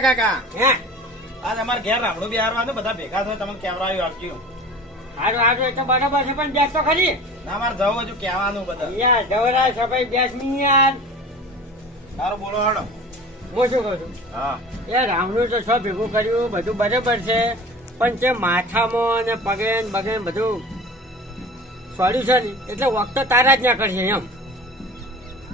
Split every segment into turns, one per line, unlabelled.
ફૂમતા કાકા.
હે?
આ તમારે ઘેર રામણું બિહારવાનું બધા ભેગા થયો તમને કેવરાયું આપજો.
હારું હારું એ તો બરાબર છે પણ બેસ તો ખરી.
ના મારે જવું હજુ કહેવાનું બધા.
યાર જવરા સફાઈ બેસ નહીં યાર.
સારું બોલો હાડો
હું શું કહું છું?
હા.
એ રામનું તો સબ ભેગું કર્યું બધું બરાબર છે પણ તે માથામાં ને પગે ને બગે બધું સોલ્યુશન એટલે વખત તારા જ ના કરશે એમ.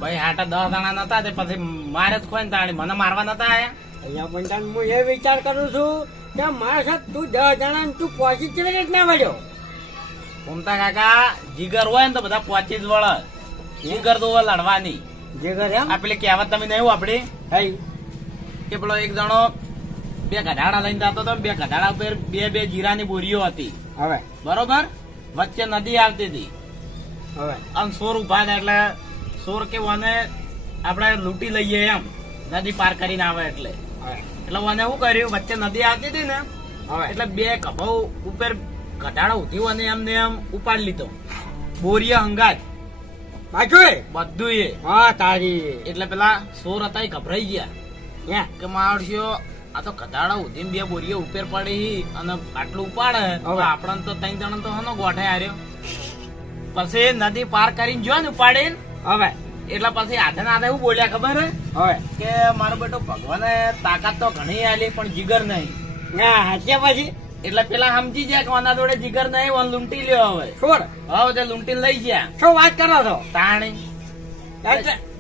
ભાઈ હાટા દસ જણા નતા તે પછી મારે જ કોઈ ને તાણી. મને મારવા નતા આયા?
અહીંયા પણ તાન હું એ વિચાર કરું છું કે મારા સાથે તું દસ જણા તું પહોંચી કેવી રીતના વળ્યો?
ફૂમતા કાકા જીગર હોય ને તો બધા પહોંચી જ વળે. જીગર તો લડવાની.
જીગર એમ?
આ પેલી કહેવત તમે નહીં આપડી?
હઈ.
કે પેલો એક જણો બે ગધાડા લઈને જતો હતો બે ગધાડા ઉપર બે બે જીરાની બોરીઓ હતી.
હવે.
બરોબર? વચ્ચે નદી આવતી હતી.
હવે.
આમ સોર ઊભા એટલે સોર કેવું અને આપણે લૂંટી લઈએ એમ. નદી પાર કરીને આવે એટલે. એટલે મને શું કર્યું? વચ્ચે નદી આવતી હતી ને એટલે બે કભાઉ ઉપર ઘટાડો ઉઠ્યું અને એમને એમ ઉપાડી લીધો. બોરિયા
હંગાજ બાજુ?
બધું એ
હા તારી.
એટલે પેલા સોર હતા એ ગભરાઈ ગયા. કે માવડશીઓ આ તો કધાડા ઉધીને બે બોરીઓ ઉપર પડી અને આટલું ઉપાડે.
હવે.
હવે આપણને તો ત્રણ જણ તો હનો ગોઠે હાર્યો. પછી નદી પાર કરીને જો ને ઉપાડીને?
હવે?
એટલે પછી ને હાથે એવું બોલ્યા ખબર હે? કે મારો બેટો ભગવાને તાકાત તો ઘણી આલી પણ જીગર નહીં.
ના હાચ્યા પછી?
એટલે પેલા સમજી ગયા કે જોડે જીગર નહીં વન લૂંટી લ્યો હવે.
છોડ.
હવે તે લૂંટી લઈ ગયા.
શું વાત કરો છો?
તાણી.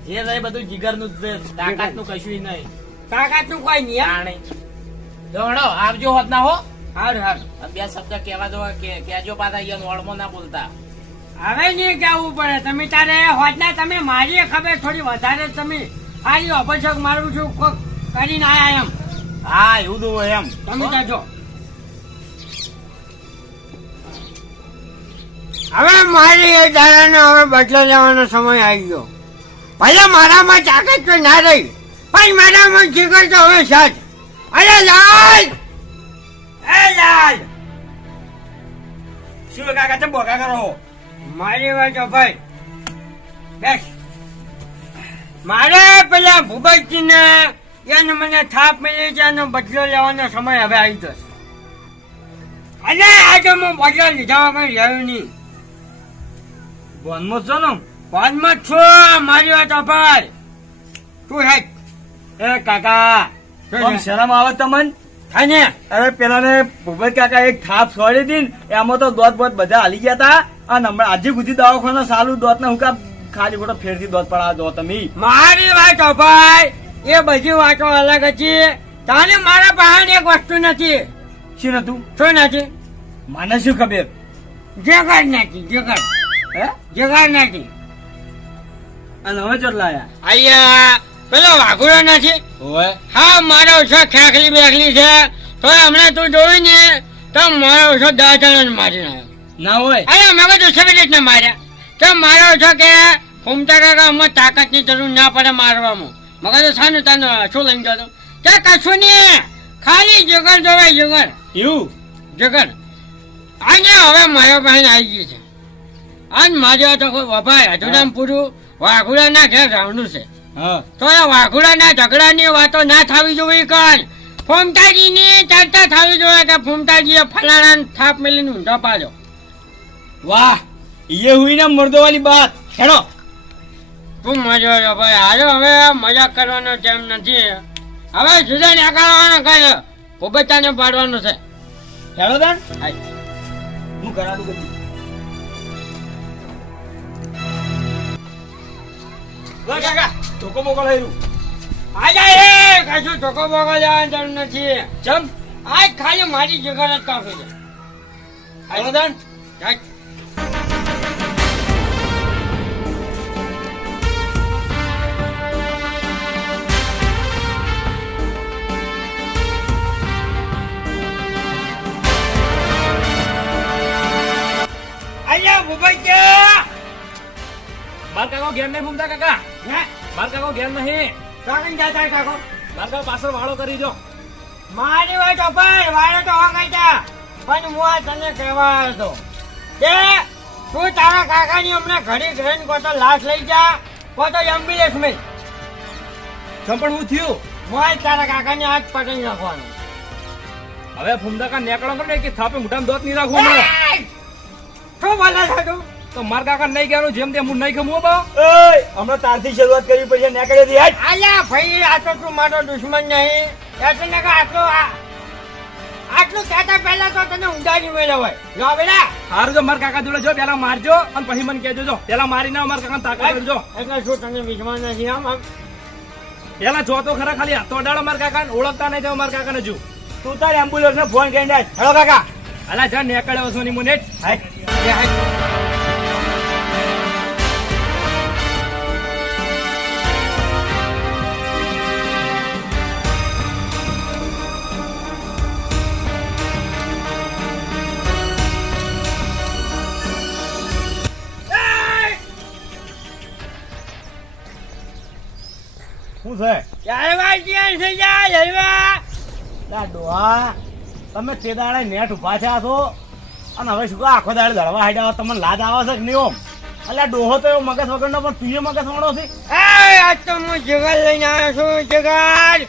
જે થાય બધું જીગરનું તાકાતનું કશું નહીં.
તાકાતનું કોઈ નહીં?
તાણી. જો હળો આવજો હોત ના હો.
હાર હારું.
બે શબ્દ કહેવા દો કે કેજો પાછા અહીંયા નોળમો ના બોલતા.
હવે નહીં કેવું પડે. તમે તારે હોજના તમે મારી ખબર થોડી વધારે તમે. ખાલી અપશક મારું છું કોક કરીને આયા એમ.
હા એવું દો એમ.
તમે કહેજો હવે મારી એ દાડાનો હવે બદલો લેવાનો સમય આવી ગયો. ભલે મારામાં તાકાત તો ના રહી પણ મારામાં જીગર તો હવે સાચ અરે લાલ! એ લાલ!
શું કાકા તમે બોકા કરો
મારી વાત ભાઈ બેસ. મારે પેલા ભૂપતજી ને એને મને થાપ મળી છે એનો બદલો લેવાનો સમય હવે આવી જશે. અને આજે હું બદલો લીધા વગર રહ્યો નહીં.
બોનમાં છો ને
પદમાં છો મારી વાત ભાઈ. તું હેક
એ કાકા આમ? શરમ આવે તમને?
ખાને
અરે પેલાને ભૂપત કાકા એક થાપ છોડી હતી ને એમાં તો દોધ બોત બધા હાલી ગયા હતા અને નંબર આજે સુધી દવાખાના સારું દોત ને હું કા ખાલી ખોટો ફેરથી દોત પડા દો તમે.
મારી વાત ભાઈ. એ બધી વાતો અલગ હતી. તાને મારા પાસે એક વસ્તુ નથી.
શું નતું?
શું નથી?
મને શું ખબર?
જગર નાખી જગર
હે?
જગર નાખી.
અને હવે ચોટલા આયા
અહીંયા પેલો વાઘુડો નથી?
ઓય
હા મારો ઓછો ખેખલી બેખલી છે. તો હમણાં તું જોઈ ને તો મારો ઓછો દસ જણાને મારી નાખ્યો.
ના હોય.
અરે અમે બધું સવી રીતના માર્યા. તો મારો છો કે ફૂમતા કાકા અમે તાકાતની જરૂર ના પડે મારવામાં. મગર તો સાનું તને શું લઈને જતો તે? કશું નહીં. ખાલી જગર જોવાય જગર
એવું?
જગર આને હવે મારો બહેન આવી ગયું છે. આજ મારે તો કોઈ વભાય. અધુરામ પૂરું વાઘુડા ના ઘેર રાવણું છે.
હા.
તો એ વાઘુડાના ઝઘડાની વાતો ના થવી જોઈએ કર ફૂમતાજીની ચર્ચા થવી જોઈએ કે ફૂમતાજીએ ફલાણા થાપ મેલીને ઊંધો પાડ્યો?
વાહ ये हुई ना मर्दों वाली बात હેડો
તું મજો છો ભાઈ આજે હવે મજાક કરવાનો ટાઈમ નથી હવે જુદા નીકળવાનો કઈ પોપચાને પાડવાનો છે
હેડો તાન
હાય.
હું કરા દઉં બધું લે કાકા ધોકો મોકો લઈ રહ્યું
આજે એ કશું ચોખ્ખો બોકો જવાની જરૂર નથી
ચમ
આજ ખાલી મારી જગર જ કાફી છે
હેડો તાન
હાય. અહીંયા ભૂપતજી!
માર કાકો ઘેર નહીં ફૂમતા કાકા.
હે?
માર કાકો ઘેર નહીં.
કાકણ જાતા કાકો.
માર કાકો પાછળ વાળો કરી દો.
મારી વાત પર વાળો તો હંગાઈતા પણ હું આ તને કહેવા આવ્યો હતો. કે તું તારા કાકાની હમણાં ઘડી ઘડીને કોતો લાશ લઈ જા કો તો એમ્બ્યુલન્સ મેં
પણ હું થયું?
મોય તારા કાકાને આજ પકડી નાખવાનું
હવે ફૂમદા કા નેકળો કરે કે થાપે મોઢામાં દોત નહીં રાખવું.
શું બોલે છે તું?
તો માર કાકા નહીં ગયાનું જેમ તેમ હું નહીં ખમું બા.
એય હમણાં તારથી શરૂઆત કરવી પડશે નીકળે દી હટ.
આયા ભાઈ આ તો તું મારો દુશ્મન નહીં. એટલે કે આટલો આટલું કહેતા પહેલા તો તને ઉડાડી હોય. લો બેટા.
હારું જો માર કાકા જોડે જો પેલા મારજો અને પછી મને કહેજો જો. પેલા મારી ના માર કાકા તાકાત કરજો
એટલે શું તને વિશ્વાસ નથી આમ
પેલા જો તો ખરા ખાલી હાથો અડાડો માર કાકા ઓળખતા નહીં તો માર કાકા ને જો.
તું તાર એમ્બ્યુલન્સ ને ફોન કરીને દે હેલો કાકા.
અલા જા નેકળ્યો છો ની મને
હાય.
એ હાય.
શું છે
ચાલવા ક્યાં છે જા હલવા
લા ડોહા તમે તે દાડે નેટ ઊભા થયા છો અને હવે શું આખો દાડે દળવા હાડ્યા તમને લાજ આવે છે કે નહીં ઓમ? એટલે ડોહો તો એવો મગજ વગરનો પણ તું મગજ વાળો છે.
એ આજ તો હું જગર લઈને આવ્યો છું જગર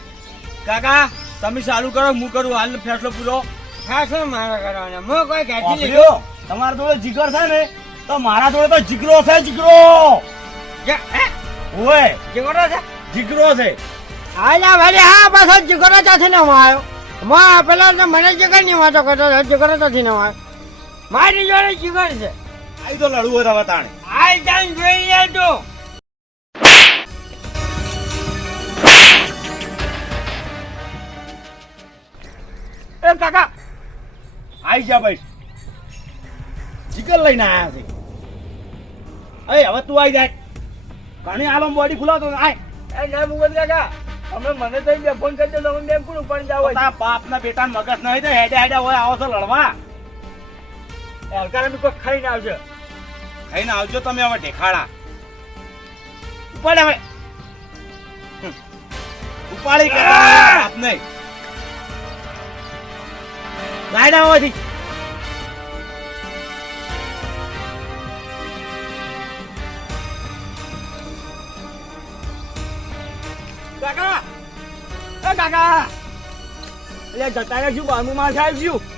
કાકા તમે ચાલુ કરો હું કરું હાલ ફેસલો પૂરો.
ફેસલો મારે કરવાનો? હું કોઈ ઘેટી લીધું?
તમારા જોડે જીગર છે ને તો મારા જોડે તો જીગરો છે જીગરો! ઓય
જીગરો છે?
જીગરો છે.
આજા ભાઈ હા પાછો જગરો ને હું આવ્યો માં પેલા મને જીગરની વાતો કરતો જીગરો નથી ન આવ્યો મારી જોડે જીગર છે.
આઈ તો લડવું હતા તાણે.
આઈ તાન જોઈ લેજો.
એ કાકા. આઈ જા ભાઈ જીગર લઈને આયા છે. અરે હવે તું આઈ જાય. ઘણી આલમ બોડી ખુલાવતો આય.
એ ના મુગલ કાકા અમે મને તો ફોન કરજો તમે બેમ કોણ પણ જાવ?
બાપ ના બેટા મગજ નહીં તો હેડે હેડે હોય આવો છો લડવા.
હલકા કોઈ ખાઈને આવજો.
ખાઈને આવજો તમે હવે ઢેખાડા. ઉપાડ હવે. ઉપાડી કે બાપ નહીં. હોવાથી
કાકા! એ કાકા! એટલે જતા રહ્યા શું બારમું માં સાહેબ શું